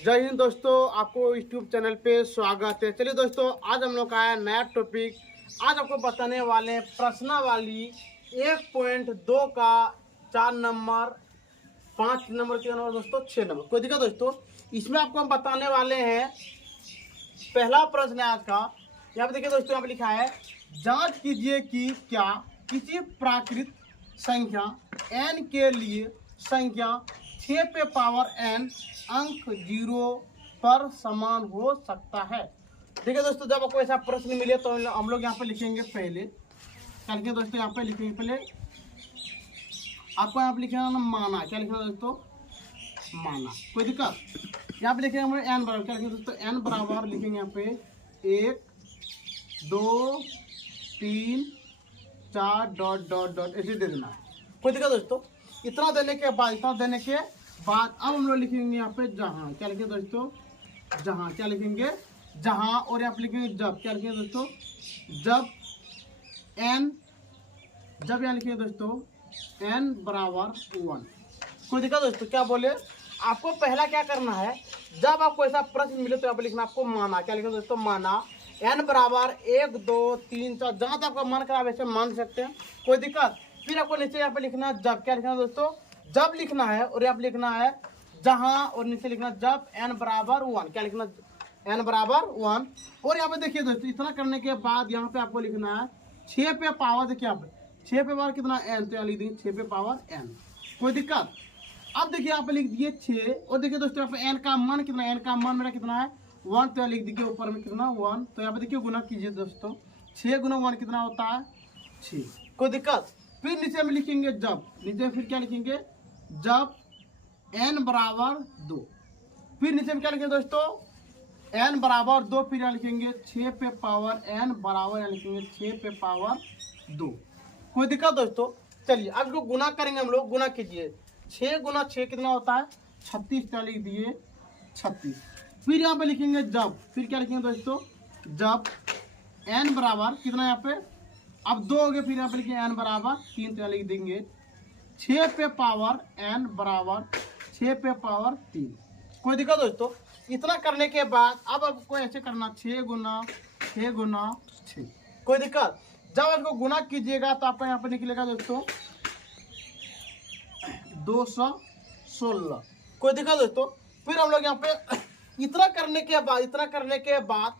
जय हिंद दोस्तों, आपको यूट्यूब चैनल पे स्वागत है। चलिए दोस्तों, आज हम लोग का है नया टॉपिक। आज आपको बताने वाले हैं प्रश्नावली 1.2 का 4 नंबर, 5 नंबर के नंबर दोस्तों, 6 नंबर। कोई दिक्कत दोस्तों, इसमें आपको हम बताने वाले हैं। पहला प्रश्न है आज का। यहाँ पे देखिए दोस्तों, यहाँ पे लिखा है जांच कीजिए कि क्या किसी प्राकृत संख्या n के लिए संख्या 6 पे पावर n अंक 0 पर समान हो सकता है। देखिए दोस्तों, जब आपको ऐसा प्रश्न मिले तो हम लोग यहाँ पे लिखेंगे पहले। क्या लिखेंगे दोस्तों, यहाँ पे लिखेंगे पहले आपको यहाँ पे लिखना माना। क्या लिखना दोस्तों, माना। कोई दिक्कत, यहाँ पे लिखेंगे हम एन बराबर। क्या लिखेंगे दोस्तों, एन बराबर लिखेंगे यहाँ पे 1 2 3 4 डॉट डॉट डॉट ऐसे दे देना है। कोई दिक्कत दोस्तों, इतना देने के बाद अब हम लोग लिखेंगे यहाँ पे जहां। क्या लिखेंगे दोस्तों, जहां। क्या लिखेंगे, जहां। और यहाँ पे लिखेंगे जब। क्या लिखेंगे दोस्तों, जब एन, जब यहाँ लिखेंगे दोस्तों एन बराबर 1। कोई दिक्कत दोस्तों, क्या बोले, आपको पहला क्या करना है, जब आपको ऐसा प्रश्न मिले तो यहाँ पे लिखना आपको माना। क्या लिखेंगे दोस्तों, माना एन बराबर 1 2 3 4, जहां तक आपका मन करा वैसे मान सकते हैं। कोई दिक्कत। फिर आपको नीचे यहाँ पे लिखना जब। क्या लिखना दोस्तों, जब लिखना है। और यहाँ पे लिखना है जहां, और नीचे लिखना जब एन बराबर 1। क्या लिखना, एन बराबर 1। और यहाँ पे देखिए दोस्तों, इतना करने के बाद यहाँ पे आपको लिखना है 6 पे पावर। देखिए यहाँ पे 6 पे पावर कितना एन, तो यहाँ लिख देंगे 6 पे पावर एन। कोई दिक्कत। अब देखिए यहाँ पे लिख दिए 6। और देखिए दोस्तों, यहाँ पे एन का मान कितना, एन का मान मेरा कितना है 1, तो यहाँ लिख दीजिए ऊपर में कितना 1। तो यहाँ पे देखिए गुना कीजिए दोस्तों, 6 गुना 1 कितना होता है 6। कोई दिक्कत। फिर नीचे में लिखेंगे जब, नीचे फिर क्या लिखेंगे, जब n बराबर 2। फिर नीचे में क्या लिखेंगे दोस्तों, n बराबर 2। फिर यहाँ लिखेंगे 6 पे पावर n बराबर, यहाँ लिखेंगे 6 पे पावर 2। कोई दिक्कत दोस्तों। चलिए अब इसको गुना करेंगे हम लोग। गुना कीजिए, 6 गुना 6 कितना होता है 36। क्या लिख दिए 36। फिर यहाँ पे लिखेंगे जब। फिर क्या लिखेंगे दोस्तों, जब n बराबर कितना, यहाँ पे अब 2 हो गए। फिर यहाँ पे लिखेंगे n बराबर 3, तो यहाँ लिख देंगे 6 पे पावर n बराबर 6 पे पावर 3। कोई दिक्कत दोस्तों। इतना करने के बाद अब आपको ऐसे करना 6 गुना 6 गुना 6। कोई दिक्कत। जब आपको गुना कीजिएगा तो आपका यहाँ पे निकलेगा दोस्तों 216। कोई दिक्कत दोस्तों। फिर हम लोग यहाँ पे इतना करने के बाद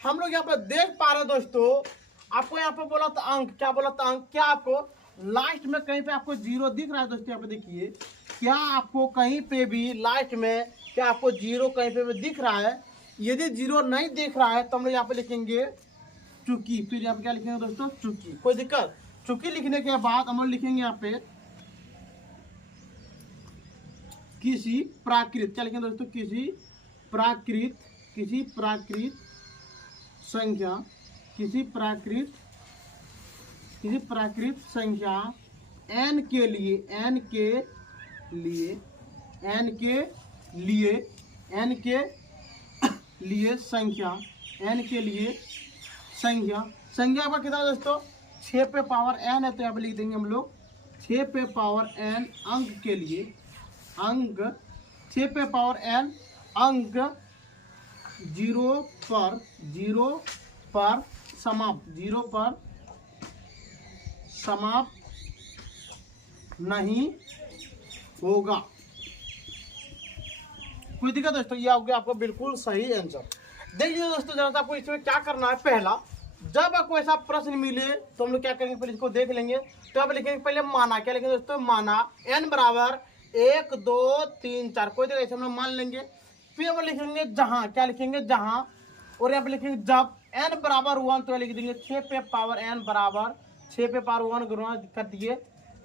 हम लोग यहाँ पे देख पा रहे हैं दोस्तों, आपको यहाँ पे बोला था अंक। क्या बोला था अंक, क्या आपको लास्ट में कहीं पे आपको 0 दिख रहा है दोस्तों। यहाँ पे देखिए, क्या आपको कहीं पे भी लास्ट में क्या आपको 0 कहीं पे भी दिख रहा है। यदि 0 नहीं दिख रहा है तो हम लोग यहाँ पे लिखेंगे चूंकि। फिर यहाँ पे क्या लिखेंगे दोस्तों, चूंकि। कोई दिक्कत। चूंकि लिखने के बाद हम लोग लिखेंगे यहाँ पे किसी प्राकृत। क्या लिखेंगे दोस्तों, किसी प्राकृत संख्या, किसी प्राकृत संख्या n के लिए संख्या का कितना दोस्तों 6 पे पावर n है। तो यहाँ पे लिख देंगे हम लोग 6 पे पावर n अंक के लिए, 6 पे पावर n अंक 0 पर समाप्त नहीं होगा। कोई दिक्कत दोस्तों, ये हो गया आपको बिल्कुल सही आंसर। देख लीजिए दोस्तों, जरा आपको इसमें क्या करना है। पहला, जब आपको ऐसा प्रश्न मिले तो हम लोग क्या करेंगे, पहले इसको देख लेंगे। तो आप लिखेंगे पहले माना। क्या लिखेंगे दोस्तों, माना n बराबर 1 2 3 4। कोई दिक्कत, ऐसे हम लोग मान लेंगे। फिर हम लिखेंगे जहां। क्या लिखेंगे, जहां। और यहाँ पे लिखेंगे जब n बराबर 1, तो लिख देंगे 6 पे पावर n बराबर 6 पे पावर 1 गुना कर दिए,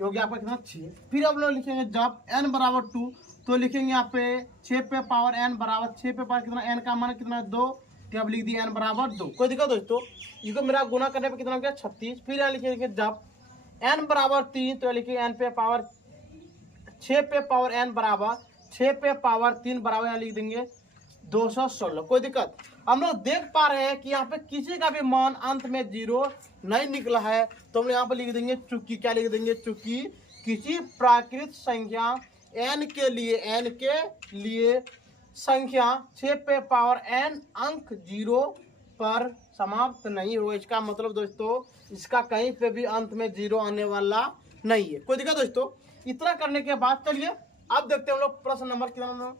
हो गया आपका कितना 6। फिर आप लोग लिखेंगे जब n बराबर 2, तो लिखेंगे यहाँ पे 6 पे पावर n बराबर 6 पे पावर कितना, n का मान कितना है 2। तो अब लिख दिया n बराबर 2। कोई दिक्कत दोस्तों, इसको मेरा गुना करने पे कितना हो गया 36। फिर यहाँ लिखेंगे जब n बराबर 3, तो लिखिए n पे पावर 6 पे पावर n बराबर 6 पे पावर 3 बराबर, यहाँ लिख देंगे 216। कोई दिक्कत। हम लोग देख पा रहे हैं कि यहाँ पे किसी का भी मान अंत में 0 नहीं निकला है, तो हम यहाँ पे लिख देंगे चूंकि। क्या लिख देंगे, चूंकि किसी प्राकृत संख्या n के लिए संख्या 6 पे पावर n अंक 0 पर समाप्त नहीं हो। इसका मतलब दोस्तों इसका कहीं पे भी अंत में 0 आने वाला नहीं है। कोई दिक्कत दोस्तों? इतना करने के बाद चलिए अब देखते हैं हम लोग प्रश्न नंबर कितना नंबर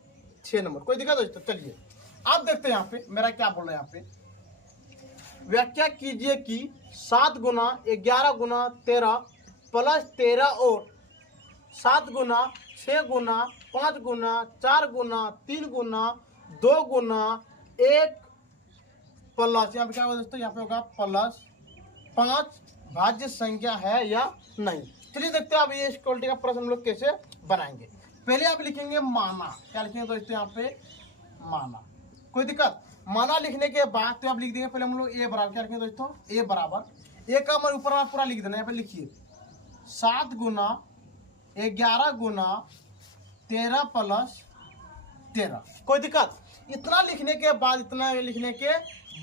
6 नंबर। कोई दिक्कत दोस्तों? चलिए अब देखते हैं यहाँ पे मेरा क्या बोल रहा है। यहाँ पे व्याख्या कीजिए कि 7 गुना 11 गुना 13 प्लस 13 और 7 गुना 6 गुना 5 गुना 4 गुना 3 गुना 2 गुना 1 प्लस यहाँ पे क्या होगा दोस्तों? यहाँ पे होगा प्लस 5 भाज्य संख्या है या नहीं। चलिए देखते हैं अब ये इक्वलिटी का प्रश्न हम लोग कैसे बनाएंगे। पहले आप लिखेंगे माना। क्या लिखेंगे दोस्तों? यहाँ पे माना। कोई दिक्कत? माना लिखने के बाद तो आप लिख देंगे पहले हम लोग ए बराबर। क्या लिखेंगे दोस्तों? ए बराबर ए का मान ऊपर पूरा लिख देना। यहाँ पे लिखिए 7 गुना 11 गुना 13 प्लस 13। कोई दिक्कत? इतना लिखने के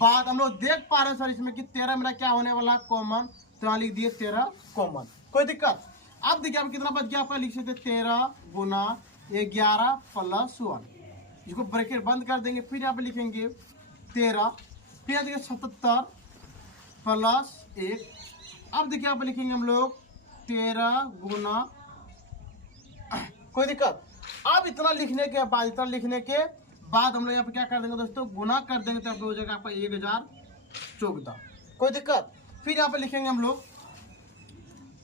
बाद हम लोग देख पा रहे हैं सर इसमें कि 13 मेरा क्या होने वाला कॉमन, तो यहाँ लिख दिए 13 कॉमन। कोई दिक्कत? अब देखिए हम कितना बच गया? आप लिख सकते 13 गुना 11 प्लस 1। इसको ब्रैकेट बंद कर देंगे। फिर यहाँ पे लिखेंगे 13, फिर यहाँ देखिए 77 प्लस 1। अब देखिए यहाँ पे लिखेंगे हम लोग 13 गुना। कोई दिक्कत? अब इतना लिखने के बाद हम लोग यहाँ पे क्या कर देंगे दोस्तों? गुना कर देंगे तो हो जाएगा आपका 1014। कोई दिक्कत? फिर यहाँ पे लिखेंगे हम लोग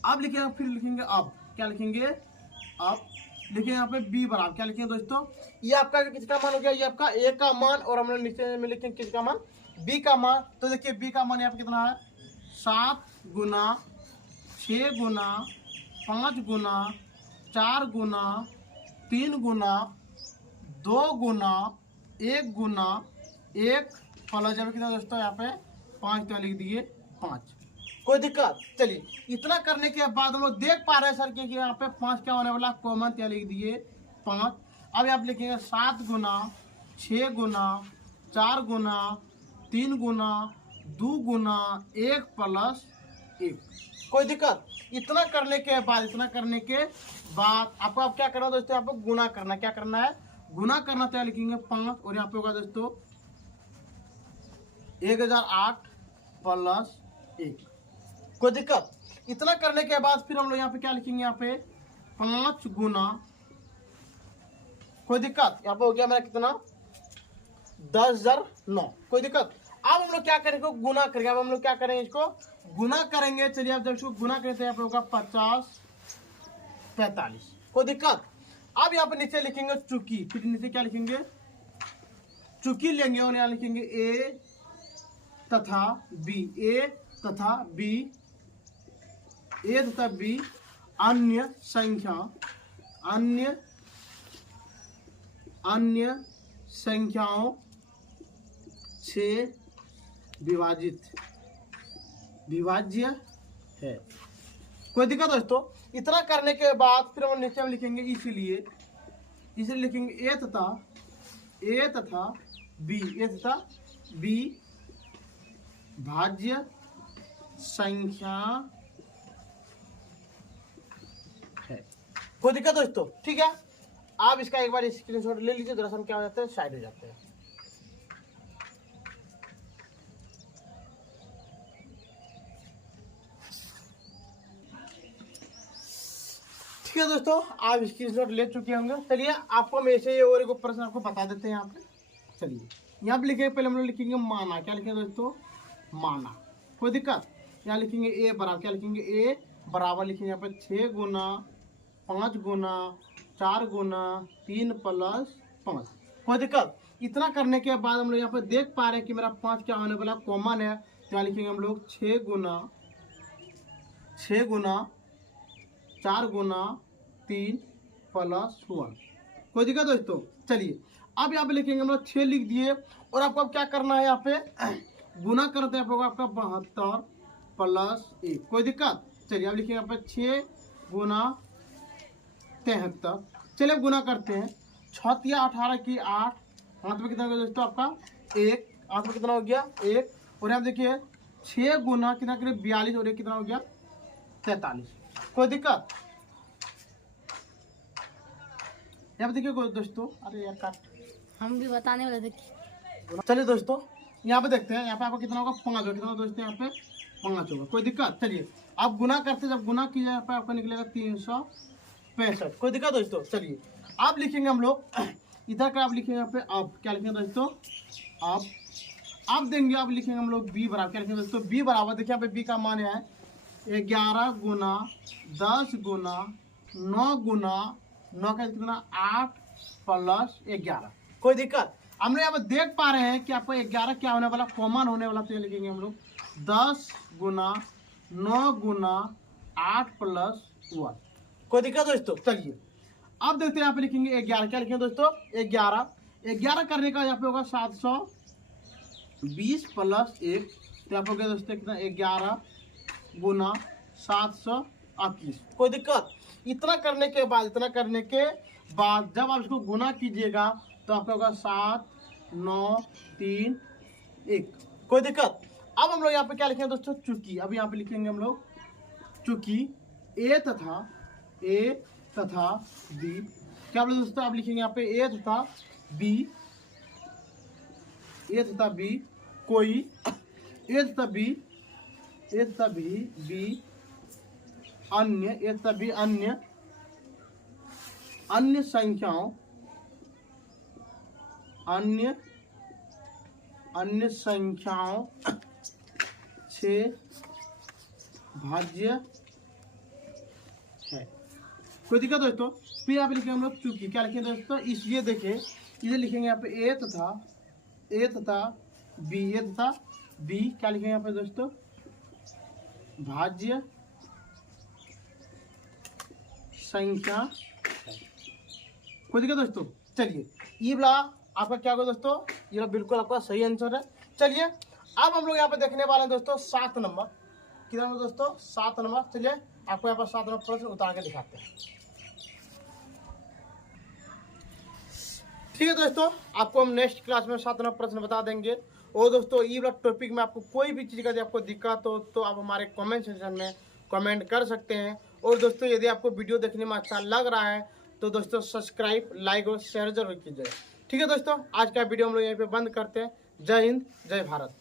अब लिखेंगे, फिर लिखेंगे अब क्या लिखेंगे? अब लिखेंगे यहाँ पे बी बराबर। क्या लिखेंगे दोस्तों? ये आपका किसका मान हो गया? ये आपका ए का मान और हम लोग नीचे में लिखेंगे किसका मान? बी का मान। तो देखिए बी का मान यहाँ पे कितना है? 7 गुना 6 गुना 5 गुना 4 गुना 3 गुना 2 गुना 1 गुना 1 प्लस जब कितना दोस्तों? यहाँ पे 5, तो लिख दिए 5। कोई दिक्कत? चलिए इतना करने के बाद हम लोग देख पा रहे हैं सर कि यहाँ पे 5 क्या होने वाला कॉमन, क्या लिख दिए 5। अब आप लिखेंगे 7 गुना 6 गुना 4 गुना 3 गुना 2 गुना 1 प्लस 1। कोई दिक्कत? इतना करने के बाद आपको अब क्या करना है दोस्तों? आपको गुना करना। क्या करना है? गुना करना। तो लिखेंगे 5 और यहाँ पे होगा दोस्तों 1008 प्लस 1। कोई दिक्कत? इतना करने के बाद फिर हम लोग यहाँ पे क्या लिखेंगे? यहाँ पे 5 गुना। कोई दिक्कत? यहाँ पे हो गया मेरा कितना? 10,009। कोई दिक्कत? अब हम लोग क्या करेंगे? गुना करेंगे। अब हम लोग क्या करेंगे? इसको गुना करेंगे। चलिए अब जब इसको गुना करें तो यहाँ पे होगा 50 45। कोई दिक्कत? अब यहाँ पे नीचे लिखेंगे चूकी। फिर नीचे क्या लिखेंगे? चूकी लेंगे और यहाँ लिखेंगे ए तथा बी। ए तथा बी अन्य संख्याओं से विभाज्य है। कोई दिक्कत दोस्तों? इतना करने के बाद फिर हम नीचे में लिखेंगे इसलिए लिखेंगे ए तथा बी भाज्य संख्या है। कोई दिक्कत दोस्तों? ठीक है, आप इसका एक बार स्क्रीनशॉट ले लीजिए। दरअसल क्या हो जाता है? साइड हो जाते हैं। ठीक है दोस्तों, आप स्क्रीनशॉट ले चुके होंगे। चलिए आपको हम ऐसे और एक प्रश्न आपको बता देते हैं यहाँ पे। चलिए यहाँ पे लिखेंगे, पहले हम लोग लिखेंगे माना। क्या लिखेंगे दोस्तों? माना। कोई दिक्कत? यहाँ लिखेंगे ए बराबर। क्या लिखेंगे? ए बराबर लिखेंगे यहाँ पे 6 गुना 5 गुना 4 गुना 3 प्लस 5। कोई दिक्कत? इतना करने के बाद हम लोग यहाँ पे देख पा रहे हैं कि मेरा 5 क्या होने वाला कॉमन है। तो यहाँ लिखेंगे हम लोग 6 गुना 4 गुना 3 प्लस 1। कोई दिक्कत दोस्तों? चलिए अब यहाँ पे लिखेंगे हम लोग 6 लिख दिए और आपको अब क्या करना है? यहाँ पे गुना करते हैं आपका 72 प्लस 1। कोई दिक्कत? चलिए अब लिखेंगे यहाँ पे 6 गुना 73। चलिए अब गुना करते हैं। 6 या 18 की 8, हाथ में कितना हो गया दोस्तों? आपका 1, हाथ में कितना हो गया? 1। और यहाँ देखिए 6 गुना कितना करें? 42 और 1 कितना हो गया? 43। कोई दिक्कत? यहाँ पे देखिए दोस्तों, अरे यार काट, हम भी बताने वाले थे। चलिए दोस्तों यहाँ पे देखते हैं, यहाँ पे आपको कितना होगा 5 होगा, कितना दोस्तों यहाँ पे 5 होगा, कोई दिक्कत। चलिए आप गुना करते, जब गुना कीजिए यहाँ पे आपका निकलेगा 365, कोई दिक्कत दोस्तों। चलिए आप लिखेंगे हम लोग इधर का, आप लिखेंगे यहाँ पे अब क्या लिखेंगे दोस्तों, अब देंगे, आप लिखेंगे हम लोग बी बराबर, क्या लिखेंगे दोस्तों, बी बराबर, देखिए यहाँ पे बी का मान है 11 गुना 10 गुना 9 गुना 9 का कितना 8 प्लस 11, कोई दिक्कत। हम लोग यहाँ पे देख पा रहे हैं कि आपको 11 क्या होने वाला, कॉमन होने वाला, तो ये लिखेंगे हम लोग 10 गुना 9 गुना 8 प्लस 1, कोई दिक्कत दोस्तों। चलिए अब देखते हैं यहाँ पे लिखेंगे 11, क्या लिखेंगे दोस्तों 11 करने का यहाँ पे होगा 720 प्लस 1, तो यहाँ पे हो गया दोस्तों कितना 11 गुना 721, कोई दिक्कत। इतना करने के बाद जब आप इसको गुना कीजिएगा तो आपका होगा 7 9 3 1, कोई दिक्कत। अब हम लोग यहाँ पे क्या लिखेंगे दोस्तों, चूंकि, अब यहाँ पे लिखेंगे हम लोग चूंकि ए तथा बी, क्या बोले दोस्तों, आप लिखेंगे यहाँ पे ए तथा बी कोई ए तथा बी अन्य संख्याओं से भाज्य है, कोई दिक्कत दोस्तों। फिर यहाँ पे लिखेंगे हम लोग चूंकि, क्या लिखेंगे दोस्तों, इसलिए देखिए इधर लिखेंगे यहाँ पे ए तथा बी क्या लिखेंगे यहाँ पे दोस्तों, भाज्य संख्या है, कोई दिक्कत दोस्तों। चलिए ये वाला आपका क्या होगा दोस्तों, ये बिल्कुल आपका सही आंसर है। चलिए अब हम लोग यहाँ पे देखने वाले हैं दोस्तों 7 नंबर, कितना नंबर दोस्तों 7 नंबर। चलिए आपको यहाँ पर 7 नंबर प्रश्न उतार के दिखाते हैं। ठीक है दोस्तों, आपको हम नेक्स्ट क्लास में 7 नंबर प्रश्न बता देंगे। और दोस्तों ये वाला टॉपिक में आपको कोई भी चीज़ का यदि आपको दिक्कत हो तो आप हमारे कमेंट सेक्शन में कमेंट कर सकते हैं। और दोस्तों यदि आपको वीडियो देखने में अच्छा लग रहा है तो दोस्तों सब्सक्राइब, लाइक और शेयर जरूर कीजिए। ठीक है दोस्तों, आज का वीडियो हम लोग यहीं पे बंद करते हैं। जय हिंद, जय भारत।